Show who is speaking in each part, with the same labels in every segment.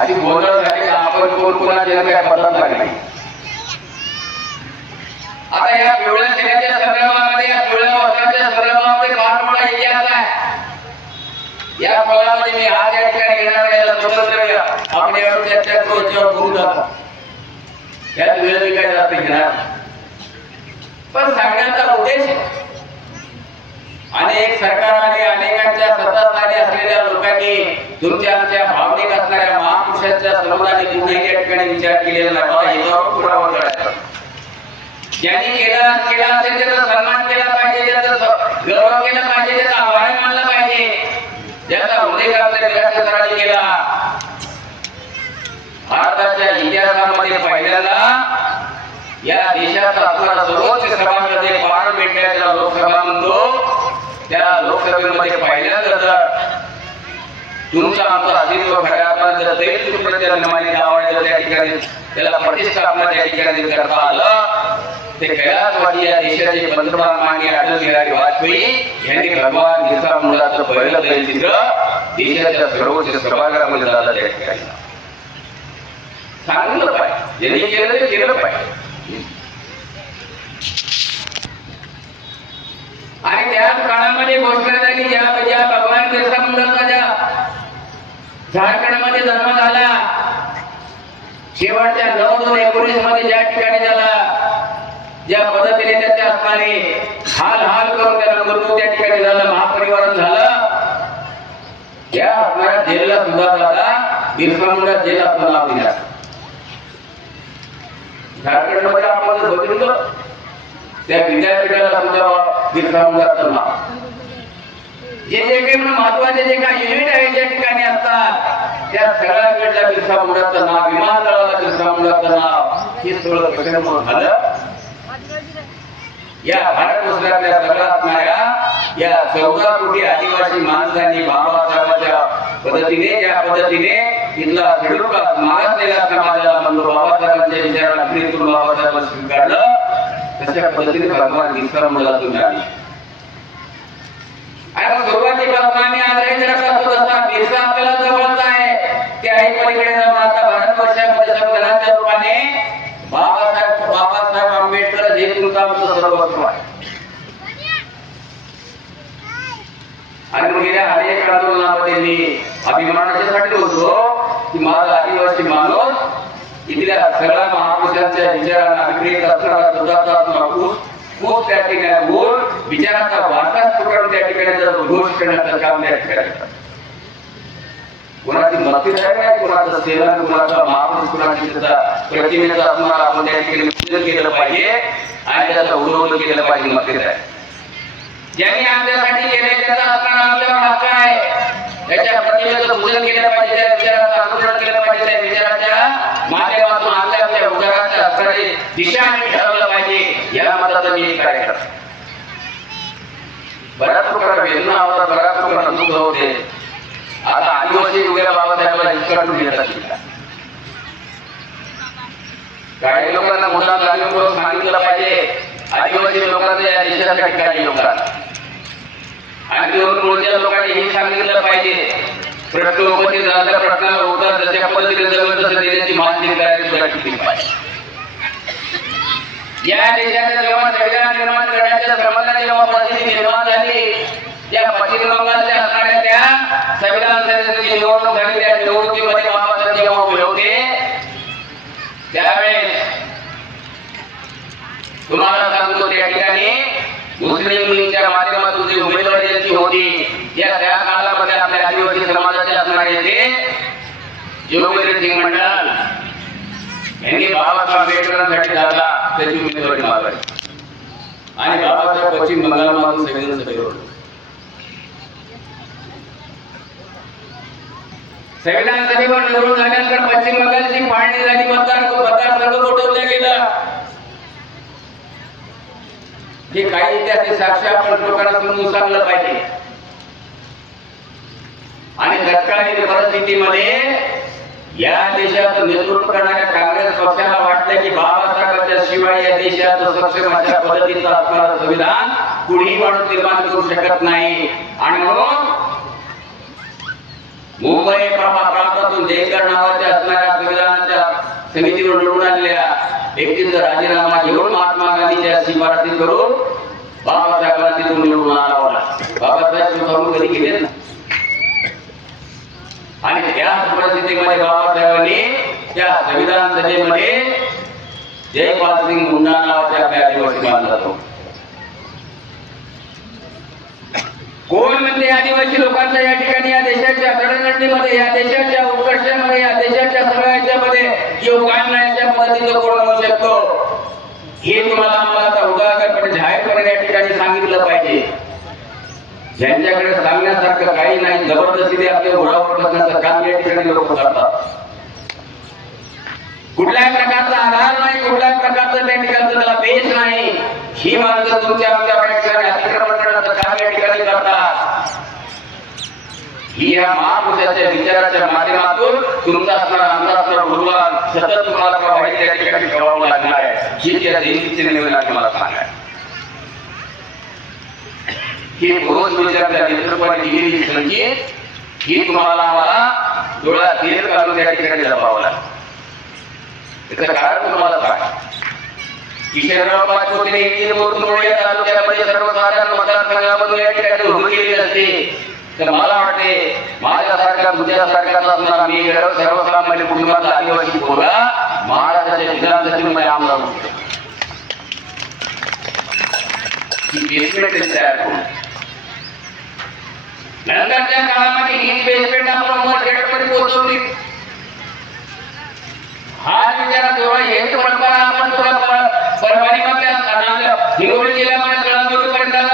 Speaker 1: अशी गोंधळ झाली का आपण कोण कोणा जन्म काय पडत नाही आता या पिवळ्या जिल्ह्याच्या संग्रामामध्ये या पिवळ्या वस्त्राच्या संग्रामामध्ये फार मोठा इतिहास आहे. या फळामध्ये मी आज या ठिकाणी घेणार याला स्वतंत्र आपण यावर चर्चा करू याच्यावर बोलू जातो यात वेळ मी काय जाते घेणार. पण सांगण्याचा उद्देश अनेक सरकाराने अनेकांच्या सत्तास्थानी असलेल्या लोकांनी तुमच्या आमच्या भावनिक असणाऱ्या पक्षाच्या समुदायाने कुठेही त्या ठिकाणी विचार केलेला नाही. मला याच्यावर पुरावा करायचा ज्यांनी केला केला असेल त्याचा सन्मान केला पाहिजे त्याचा गौरव केला पाहिजे त्याचा आभार मानला पाहिजे ज्याचा उल्लेख आपल्या विकासकाराने केला. भारताच्या इतिहासामध्ये पहिल्यांदा या देशाचा असणारा सर्वोच्च सभामध्ये पार भेटण्याचा लोकसभा म्हणतो त्या लोकसभेमध्ये पहिल्यांदा जर तुमचं आमचा अस्तित्व खऱ्या अर्थानं जर त्या ठिकाणी त्याला प्रतिष्ठापना त्या ठिकाणी करता आलं. ते कैलासवादी या देशाचे पंतप्रधान माननीय अटल बिहारी वाजपेयी यांनी भगवान बिरसा मुंडाचं पहिलं दैलचित्र देशाच्या सर्वोच्च सभागृहामध्ये त्या ठिकाणी. सांगितलं पाहिजे. ज्यांनी केलं ते केलं पाहिजे. आणि त्या काळामध्ये घोषणा झाली ज्या ज्या भगवान बिरसा मुंडाचा ज्या झारखंडमध्ये जन्म झाला. शेवटच्या नऊ दोन एकोणीसमध्ये ज्या ठिकाणी झाला ज्या पद्धतीने त्याचे असणारे हाल हाल करून त्याला मृत्यू त्या ठिकाणी झालं महापरिवारण झालं. या आपल्या जेलला सुद्धा जाता बिरसा मुंडा जेलला सुद्धा नाव दिला झारखंडमध्ये आपण जर बघितलं त्या विद्यापीठाला सुद्धा बिरसा मुंडा जे जे काही म्हणून महत्त्वाचे जे काही युनिट आहे ज्या ठिकाणी असतात त्या सगळ्याकडल्या बिरसा मुंडाचं नाव विमानतळाला बिरसा मुंडाचं नाव हे सगळं कशामुळे झालं. या भारत पुस्तकातल्या सगळ्या असणाऱ्या या चौदा कोटी आदिवासी माणसांनी बाबासाहेबांच्या पद्धतीने या पद्धतीने इथला शेड्यूल मागासलेल्या समाजाला म्हणतो बाबासाहेबांच्या विचाराला फिरतून बाबासाहेबांना स्वीकारलं. तशा पद्धतीने भगवान बिरसा मुंडा तुम्ही आली आता सुरुवातीपासून आम्ही आग्रह करत असतो तसा बिरसा आपल्याला पलीकडे जाऊन आता भारतवर्षामध्ये संविधानाच्या रूपाने बाबासाहेब बाबासाहेब आंबेडकर हे तुमचा आमचं सर्वस्व आहे. आणि गेल्या अनेक आंदोलनामध्ये मी अभिमानाच्यासाठी होतो की माझा आदिवासी माणूस इथल्या सगळ्या महापुरुषांच्या विचारांना विपरीत असणारा दुधाचा खूप त्या ठिकाणी बोल विचाराचा त्या ठिकाणी जर घोष करण्याचं काम त्या ठिकाणी कुणाची मती नाही कुणाचं सेवन कुणाचा महापुरुष कुणाची प्रतिमेचा असणारा आपण त्या ठिकाणी पूजन केलं पाहिजे आणि त्याचं उन्नवन केलं पाहिजे मती आहे. ज्यांनी आपल्यासाठी केले त्याचा असणारा आमच्यावर हक्क आहे. त्याच्या प्रतिमेचं पूजन केलं पाहिजे विचाराचं अनुसरण केलं पाहिजे विचाराच्या माध्यमातून आपल्या आपल्या उदाहरणाच्या असणारी दिशा आम्ही ठरवलं पाहिजे या मताचा मी एक करतो. बऱ्याच प्रकारे वेदना होतात बऱ्याच प्रकारे दुःख होते. आता आदिवासी उद्या बाबासाहेबाला इतकाटून येतात काही लोकांना मुलांना जाणीव करून सांगितलं पाहिजे आदिवासी लोकांना या देशासाठी काही लोकांना आणि लोकांनी हे सांगितलं पाहिजे प्रश्न उपस्थित प्रश्नाला उत्तर जशा पद्धतीने जमेल तसं देण्याची सुद्धा किती पाहिजे. या देशाच्या जेव्हा निर्माण करण्याच्या जेव्हा परिस्थिती निर्माण झाली या पश्चिम बंगालच्या असणाऱ्या त्या संविधान सभेची निवडणूक झाली त्या निवडणुकीमध्ये बाबासाहेब उभे होते. त्यावेळेस तुम्हाला सांगतो त्या ठिकाणी मुस्लिम लीगच्या माध्यमातून जी उमेदवारी ज्यांची होती या त्या काळामध्ये आपल्या आदिवासी समाजाचे असणारे ते योगेंद्र सिंग मंडल यांनी बाबासाहेब आंबेडकरांसाठी झाला त्याची उमेदवारी मागायची आणि बाबासाहेब पश्चिम बंगालमधून संविधान सभेवर संविधान सभेवर निवडून झाल्यानंतर पश्चिम बंगालची फाळणी झाली मतदार मतदार संघ गोठवलं गेलं. हे काही ऐतिहासिक साक्ष आपण लोकांना समजून सांगलं पाहिजे. आणि तत्कालीन परिस्थितीमध्ये या देशाचं नेतृत्व करणाऱ्या काँग्रेस पक्षाला वाटलं की बाबासाहेबांच्या शिवाय या देशाचं सक्षम अशा पद्धतीचं असणारं संविधान कुणीही माणूस निर्माण करू शकत नाही. आणि म्हणून मुंबई प्रांतातून जयकर नावाच्या असणाऱ्या संविधानाच्या समितीवर निवडून आलेल्या व्यक्तींचा राजीनामा घेऊन महात्मा गांधीच्या शिफारसी करून बाबासाहेबांना तिथून निवडून आला बाबासाहेब करून कधी गेले ना? आणि त्या परिस्थितीमध्ये बाबासाहेबांनी त्या संविधान सभेमध्ये जयपाल सिंग मुंडा नावाच्या आपल्या आदिवासी मानला जातो कोण म्हणते आदिवासी लोकांचा या ठिकाणी या देशाच्या घडणघडणीमध्ये या देशाच्या उत्कर्षामध्ये या देशाच्या सगळ्या याच्यामध्ये योगदान याच्या मदतीचं कोण म्हणू शकतो? हे तुम्हाला आम्हाला आता उदाहरणपणे जाहीरपणे या ठिकाणी सांगितलं पाहिजे. ज्यांच्याकडे सांगण्यासारखं काही नाही जबरदस्तीने आपल्या घोडावर बसण्याचं काम या ठिकाणी लोक करतात. कुठल्याही प्रकारचा आधार नाही कुठल्याही प्रकारचं त्या ठिकाणचं त्याला बेस नाही. ही माणसं तुमच्या आमच्या ठिकाणी अतिक्रमण काम या ठिकाणी करतात. ही या महापुरुषाच्या विचाराच्या माध्यमातून तुमचा असणारा अंदाज असणारा भगवान सतत तुम्हाला माहिती या ठिकाणी ठेवावं लागणार आहे. ही त्या देवीचे निवेदन आहे मला सांगा. ही भगवत विचाराच्या नेतृत्वाने दिलेली संगीत ही तुम्हाला आम्हाला डोळ्यात तेल घालून या ठिकाणी जपावं लागतं. त्याचं कारण तुम्हाला सांग. किशोरराव पाचपुते इंजिन मोठमोठे या तालुक्यामध्ये सर्वसाधारण मतदारसंघामधून या ठिकाणी उभी केलेली असते तर मला वाटते माझ्यासारखा तुझ्यासारखाच असणारा मी सर्व- सर्वसामान्य कुटुंबातला आदिवासी पोरा महाराष्ट्राच्या विधानसभेमध्ये आमदार होतो ही बेसमेंट तयार करू नंतरच्या काळामध्ये ही बेसमेंट आपण उमरखेडमध्ये पोहोचवली हा विचारात तेव्हा हेच म्हणताना आपण तुला प- परभणी हिंगोली जिल्ह्यामध्ये कळंबोली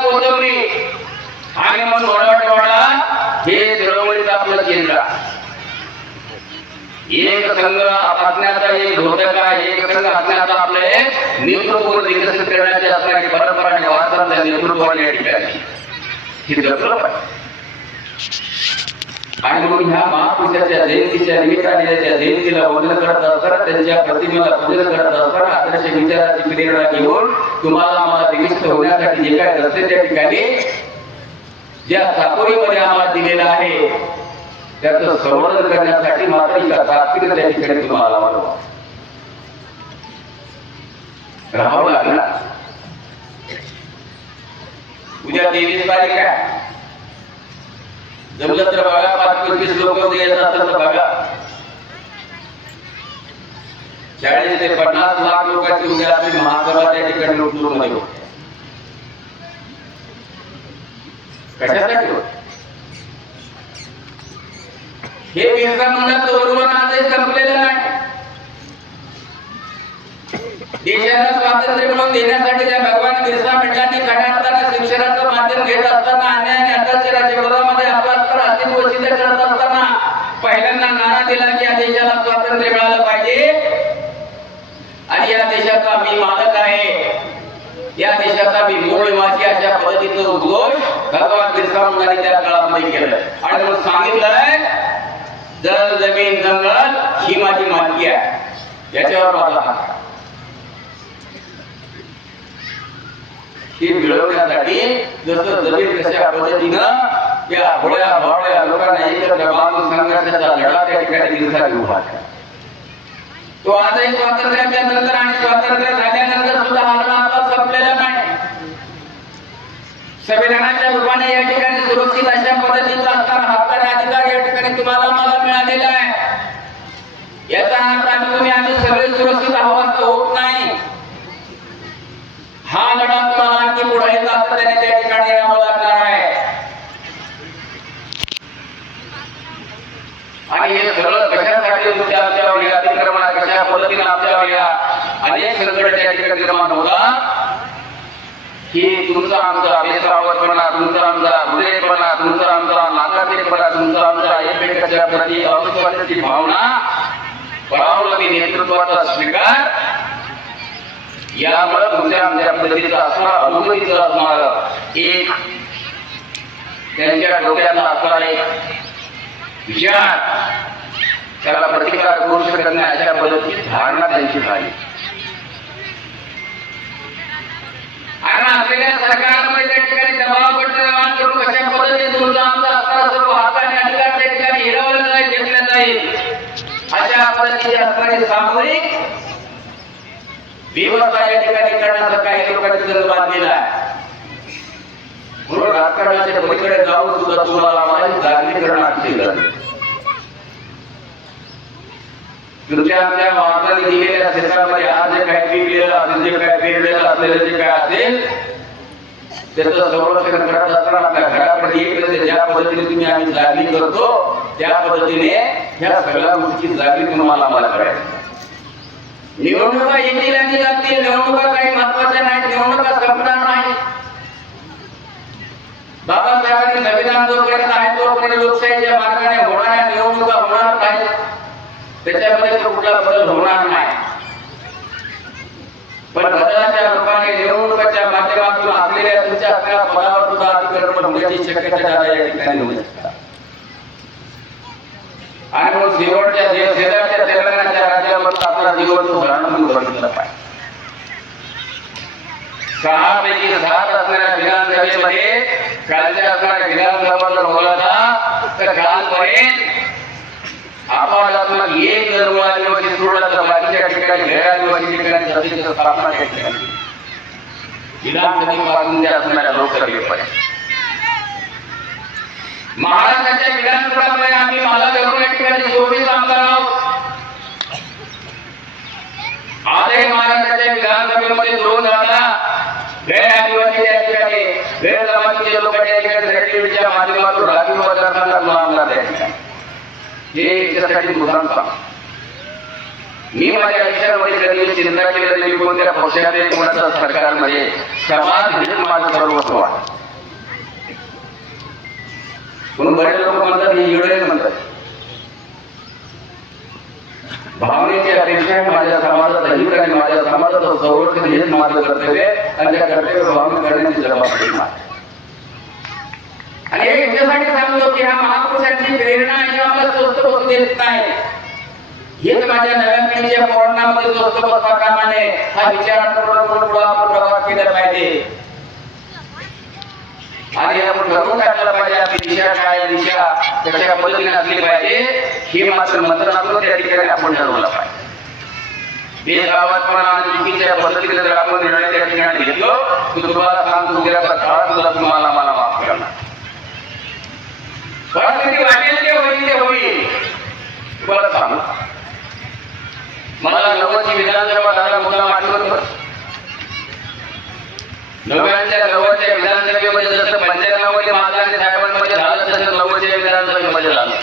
Speaker 1: पोहोचवली आणि मग वडाटवाडा हे चळवळीचं आपलं केंद्र. एक संघ असण्याचा एक आहे. एक संघ असण्याचा आपले एक नेतृत्व विकसित करण्याची असणारी परंपरा आणि वारसांच्या नेतृत्वाने या ठिकाणी. ही जपलं पाहिजे आणि म्हणून ह्या महापुरुषाच्या जयंतीच्या निमित्ताने त्याच्या जयंतीला वंदन करत असताना त्यांच्या प्रतिमेला पूजन करत असताना आदर्श विचाराची प्रेरणा घेऊन तुम्हाला आम्हाला दिविष्ट होण्यासाठी जे काय रस्ते त्या ठिकाणी ज्या साकोरीमध्ये आम्हाला दिलेला आहे त्याचं संवर्धन करण्यासाठी मात्र एका ताकदीनं त्या ठिकाणी तुम्हाला आम्हाला राहावं लागणार उद्या तेवीस तारीख आहे. जमलं तर बघा पाच पंचवीस लोक येत असेल तर बघा. चाळीस ते पन्नास लाख लोकांची उद्या आपली महासभा त्या ठिकाणी मध्ये नाही कशासाठी होत? हे बिरसा मुंडाचं आजही संपलेलं नाही. देशाला स्वातंत्र्य मिळवून देण्यासाठी त्या भगवान बिरसा मुंडांनी खऱ्या अर्थानं शिक्षणाचं माध्यम घेत असताना अन्याय आणि अत्याचाराच्या विरोधामध्ये आपला अस्तर अस्तित्व सिद्ध करत असताना पहिल्यांदा नारा दिला की या देशाला स्वातंत्र्य मिळालं पाहिजे आणि या देशाचा मी मालक आहे या देशाचा मी मूळ निवासी अशा पद्धतीचं उद्घोष भगवान बिरसा मुंडांनी त्या काळामध्ये केलं. आणि मग सांगितलंय जल जमीन जंगल ही माझी मालकी आहे. याच्यावर माझा हक्क आहे. मिळवण्यासाठी जसं जमीन कशा पद्धतीनं या भोळ्या भावळ्या लोकांना एकत्र बांधून संघर्षाचा लढा त्या ठिकाणी दिवसा घेऊन तो आजही स्वातंत्र्याच्या नंतर आणि स्वातंत्र्य झाल्यानंतर सुद्धा हा लढा संपलेला नाही संविधानाच्या रूपाने या ठिकाणी सुरक्षित अशा पद्धतीचा असणारा हक्क आणि अधिकार या ठिकाणी तुम्हाला मला मिळालेला आहे. याचा अर्थ आम्ही तुम्ही आम्ही सगळे सुरक्षित आहोत असं होत नाही. हा लढा तुम्हाला आणखी पुढे येत असताना त्या ठिकाणी यावं लागणार आहे. आणि हे सगळं कशासाठी तुमच्या आमच्या या अतिक्रमणा कशा पद्धतीने आपल्या अनेक संकट त्या ठिकाणी निर्माण होतात? की तुमचा आमचा बेसरावटपणा तुमचा आमचा हृदयपणा तुमचा आमचा नाकातेपणा तुमचा आमचा एकमेकाच्या प्रती अविश्वासाची भावना परावलंबी नेतृत्वाचा स्वीकार. यामुळे तुमच्या आमच्या पद्धतीचा असणार अनुमतीचा असणार एक त्यांच्या डोक्याला असणार एक विचार त्याला प्रतिकार करू शकत नाही अशा पद्धतीची धारणा त्यांची झाली. आणि सरकारमध्ये त्या ठिकाणी दबाव निर्माण करून कशा पद्धतीने तुमचा आमचा असणारा सर्व अधिकार त्या ठिकाणी हिरावला अशा पद्धतीची असणारी सामूहिक व्यवस्था या ठिकाणी करण्याचा काही लोकांनी जर दिला म्हणून राजकारणाच्या पलीकडे जाऊन सुद्धा तुम्हाला आम्हाला जागृतीकरण असेल तुमच्या आमच्या वारसाने दिलेल्या क्षेत्रामध्ये आज जे काही पिकलेलं असेल, जे काही पेरलेलं असलेलं जे काय असेल, त्याचं संरक्षण करत असताना आपल्या घरामध्ये एक ज्या पद्धतीने तुम्ही आम्ही जागली करतो, त्या पद्धतीने ह्या सगळ्या गोष्टी जागली तुम्हाला आम्हाला करायचं निवडणुका येतील आणि जातील, निवडणुका काही महत्वाच्या नाहीत, निवडणुका संपणार नाही बाबासाहेबांनी संविधान जोपर्यंत आहे, तोपर्यंत लोकशाहीच्या मार्गाने होणाऱ्या निवडणुका होणार नाहीत. त्याच्यामध्ये तो कुठला बदल होणार नाही. पण बदलाच्या रूपाने निवडणुकाच्या माध्यमातून असलेल्या तुमच्या आपल्या पदावर सुद्धा म्हणजे अतिक्रमण होण्याची शक्यता जादा या ठिकाणी होऊ शकतात. आणि मग शेवटच्या शेजारच्या तेलंगणाच्या राज्यावर आपला जीवन सुधारण म्हणून बघितलं पाहिजे सहा पैकी सात असणाऱ्या विधानसभेमध्ये कालच्या असणाऱ्या विधानसभा जर बोलायचा तर कालपर्यंत आपापला एक जर मूळ आदिवासी सोडला तर बाकीच्या ठिकाणी गैर आदिवासी ठिकाणी समितीची स्थापना त्या ठिकाणी विधानसभेपासून ते असणाऱ्या लोकसभेपर्यंत महाराष्ट्राच्या विधानसभामध्ये आम्ही मला धरून या ठिकाणी चोवीस आमदार आहोत. आजही महाराष्ट्राच्या विधानसभेमध्ये दोन जागा गैर आदिवासी या ठिकाणी गैर जमातीचे लोक त्या ठिकाणी सर्टिफिकेटच्या माध्यमातून राखीव मतदारसंघात आमदार त्या ठिकाणी हे याच्यासाठी मुद्दाम काम मी माझ्या आयुष्यामध्ये कधी चिंता केलेलं नाही कोणत्या पक्षाने कोणाच्या सरकारमध्ये समाज हेच माझं सर्वस्व आहे. म्हणून बरेच लोक म्हणतात हे इकडे म्हणतात. भावनेची अपेक्षा माझ्या समाजात हित आणि माझ्या समाजाचं संरक्षण हेच माझं कर्तव्य आणि त्या कर्तव्य भावना करण्याची जबाबदारी माझी. आणि हे याच्यासाठी सांगतो की ह्या महापुरुषांची प्रेरणा ही आम्हाला स्वस्त बसू देत नाही हेच माझ्या नव्या पिढीच्या पौर्णामध्ये स्वस्त बसता कामाने हा विचार आपण प्रवास केला पाहिजे. आणि आपण ठरवून टाकलं पाहिजे आपली दिशा काय दिशा त्याच्या पद्धतीने असली पाहिजे हे मात्र मंत्रणातून त्या ठिकाणी आपण ठरवलं पाहिजे. हे गावात पण चुकीच्या पद्धतीने जर आपण निर्णय त्या ठिकाणी घेतलो तर तुम्हाला सांगतो उद्याचा सुद्धा तुम्हाला मला माफ करणार. परिस्थिती वाटेल ते होईल ते होईल? तुम्हाला सांगू? मला नव्वदची विधानसभा झाला मुद्दा आठवत नव्याच्या नव्वदच्या विधानसभेमध्ये जसं मध्ये साहेबांमध्ये झालं तसं नव्वदच्या विधानसभेमध्ये झालं.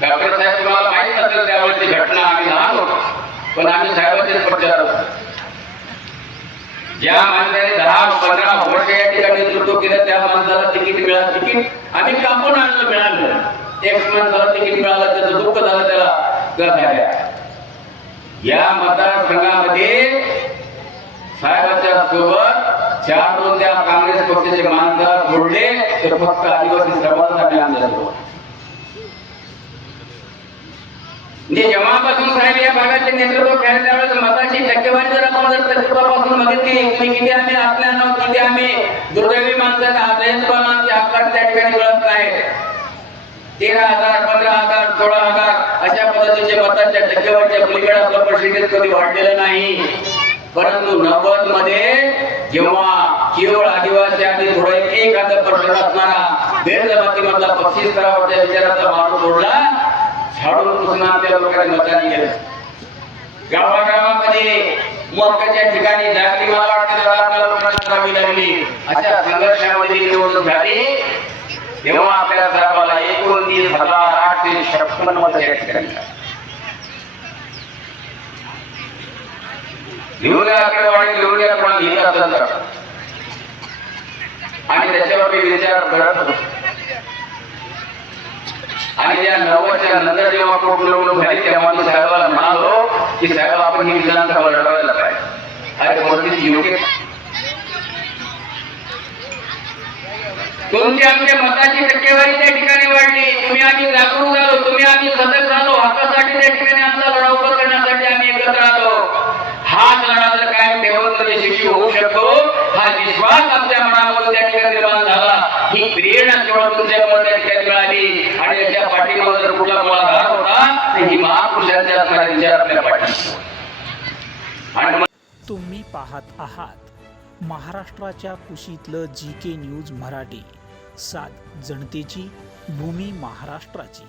Speaker 1: डॉक्टर साहेब तुम्हाला माहीत असेल त्यावेळेची घटना आम्ही लहान होतो. पण आम्ही साहेबांचे प्रचार होतो. ज्या माणसाने दहा पंधरा वर्ष या ठिकाणी नेतृत्व केलं त्या माणसाला तिकीट मिळालं. तिकीट आम्ही कापून आणलं मिळालं. एक माणसाला तिकीट मिळालं त्याचं दुःख झालं त्याला गरज या मतदारसंघामध्ये साहेबांच्या सोबत चार दोन त्या काँग्रेस पक्षाचे मानदार जोडले तर फक्त आदिवासी समाजासाठी आमच्यासोबत म्हणजे जेव्हापासून साहेब या भागाचे नेतृत्व केलं त्यावेळेस मताची टक्केवारी जर आपण जर तत्वापासून बघितली की किती आम्ही आपल्या नाव किती आम्ही दुर्दैवी माणसं आदयंतबा माणसे हक्कात त्या ठिकाणी मिळत नाही. तेरा हजार पंधरा हजार सोळा हजार अशा पद्धतीचे मताच्या टक्केवारीच्या पलीकडे आपलं पर्सेंटेज कधी वाढलेलं नाही. परंतु नव्वदमध्ये जेव्हा केवळ आदिवासी आणि थोडा एक एखादा पर्सेंट असणारा गैरजमातीमधला पक्षी स्तरावरच्या विचाराचा माणूस जोडला झाडून पुसून आपल्या लोकांनी मतदान केलं. गावागावामध्ये मोक्याच्या ठिकाणी जागती मला वाटते लोकांना करावी लागली अशा संघर्षामध्ये निवडणूक झाली. तेव्हा आपल्या साहेबाला एकोणतीस हजार आठशे छप्पन मत त्या ठिकाणी लिहून आकडेवाडी लिहून या असेल तर आणि त्याच्यावर मी विचार करत होतो. आणि त्या नव्वदच्या नंतर जेव्हा पोटनिवडणूक झाली तेव्हा मी साहेबाला म्हणालो की साहेब आपण ही विधानसभा लढवायला पाहिजे. अरे परिस्थिती योग्य तुमची आमच्या मताची टक्केवारी त्या ठिकाणी वाढली. तुम्ही आम्ही जागरूक झालो. तुम्ही आम्ही सतत झालो. हक्कासाठी त्या ठिकाणी आमचा लढा उभा करण्यासाठी आम्ही एकत्र आलो. हाच लढा जर कायम ठेवत यशस्वी होऊ शकतो हा विश्वास आमच्या मनामध्ये त्या ठिकाणी निर्माण झाला. ही प्रेरणा केवळ तुमच्या त्या ठिकाणी मिळाली? आणि याच्या पाठीमागे जर कुठला मुळाधार तर ही महापुरुषांच्या असणारे विचार आपल्या पाठी
Speaker 2: तुम्ही पाहत आहात महाराष्ट्राच्या कुशीतलं जी के न्यूज मराठी. सात जनतेची भूमी महाराष्ट्राची.